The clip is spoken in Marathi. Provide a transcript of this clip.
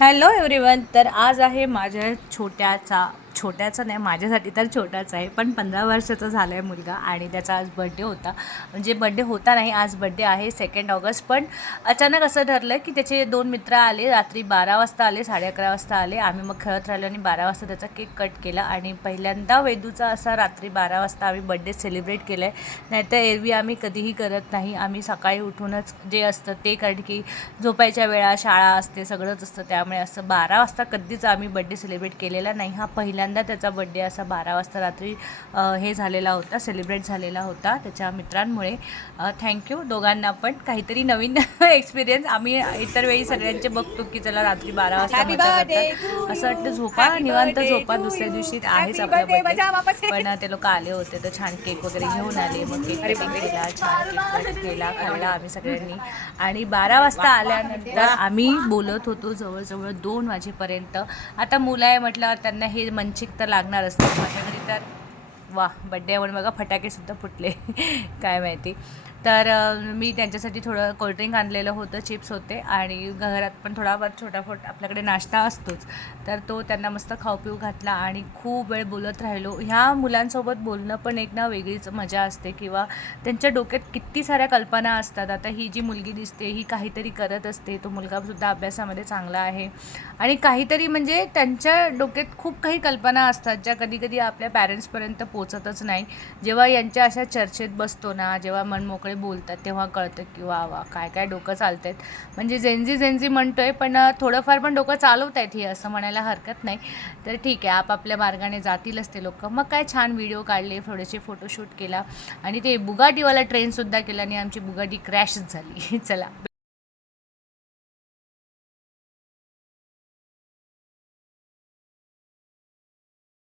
Hello everyone. तर आज आहे माझ्या छोट्याचा नाही, माझ्यासाठी तर छोटाच आहे, पण 15 वर्षाचा झाला आहे मुलगा आणि त्याचा आज बड्डे होता. म्हणजे बड्डे होता नाही, आज बड्डे आहे 2 ऑगस्ट. पण अचानक असं ठरलं की त्याचे 2 मित्र आले, रात्री 12 वाजता आले, 11:30 वाजता आले. आम्ही मग खेळत राहिलो आणि 12 वाजता त्याचा केक कट केला. आणि पहिल्यांदा वेदूचा असा रात्री 12 वाजता आम्ही बड्डे सेलिब्रेट केला आहे. नाहीतर एरवी आम्ही कधीही करत नाही. आम्ही सकाळी उठूनच जे असतं ते, कारण की झोपायच्या वेळा, शाळा असते, सगळंच असतं, त्यामुळे असं 12 वाजता कधीच आम्ही बड्डे सेलिब्रेट केलेला नाही. हा पहिल्यांदा त्याचा बड्डे असा 12 वाजता रात्री हे झालेला होता, सेलिब्रेट झालेला होता त्याच्या मित्रांमुळे. थँक्यू दोघांना, पण काहीतरी नवीन एक्सपिरियन्स. आम्ही इतर वेळी सगळ्यांचे बघतो की चला रात्री 12 वाजता मजा करतात, असं वाटतं झोपा, निवांत झोपा, दुसऱ्या दिवशी आहेच आपला बड्डे. पण ते लोक आले होते तर छान केक वगैरे घेऊन आले. मग केक कटिंग केला, छान केक कट केला, खाल्ला आम्ही सगळ्यांनी. आणि 12 वाजता आल्यानंतर आम्ही बोलत होतो जवळजवळ 2 वाजेपर्यंत. आता मुलं आहे म्हटल्यावर त्यांना हे मनचिक तर लागणार असतं. माझ्या घरी तर वा बड्डे म्हणून बघा फटाकेसुद्धा फुटले काय माहिती. तर मी त्यांच्यासाठी थोडं कोल्ड्रिंक आणलेलं होतं, चिप्स होते, आणि घरात पण थोडाफार छोटाफोट आपल्याकडे नाश्ता असतोच. तर तो त्यांना मस्त खाऊ पिऊ घातला आणि खूप वेळ बोलत राहिलो. ह्या मुलांसोबत बोलणं पण एक ना वेगळीच मजा असते, किंवा त्यांच्या डोक्यात किती साऱ्या कल्पना असतात. आता ही जी मुलगी दिसते ही काहीतरी करत असते, तो मुलगासुद्धा अभ्यासामध्ये चांगला आहे, आणि काहीतरी म्हणजे त्यांच्या डोक्यात खूप काही कल्पना असतात ज्या कधीकधी आपल्या पॅरेंट्सपर्यंत पोचतच नाही. जेव्हा यांच्या अशा चर्चेत बसतो ना, जेव्हा मन मोकळे बोलतात, तेव्हा कळतं की वा वा काय काय डोकं चालत आहेत. म्हणजे जेनझी म्हणतोय, पण थोडंफार पण डोकं चालवत आहेत ही, असं म्हणायला हरकत नाही. तर ठीक आहे, आपापल्या मार्गाने जातीलच ते लोक. मग काय छान व्हिडिओ काढले, थोडेसे फोटोशूट केला, आणि ते बुगाटीवाला ट्रेनसुद्धा केला, आणि आमची बुगाटी क्रॅशच झाली चला.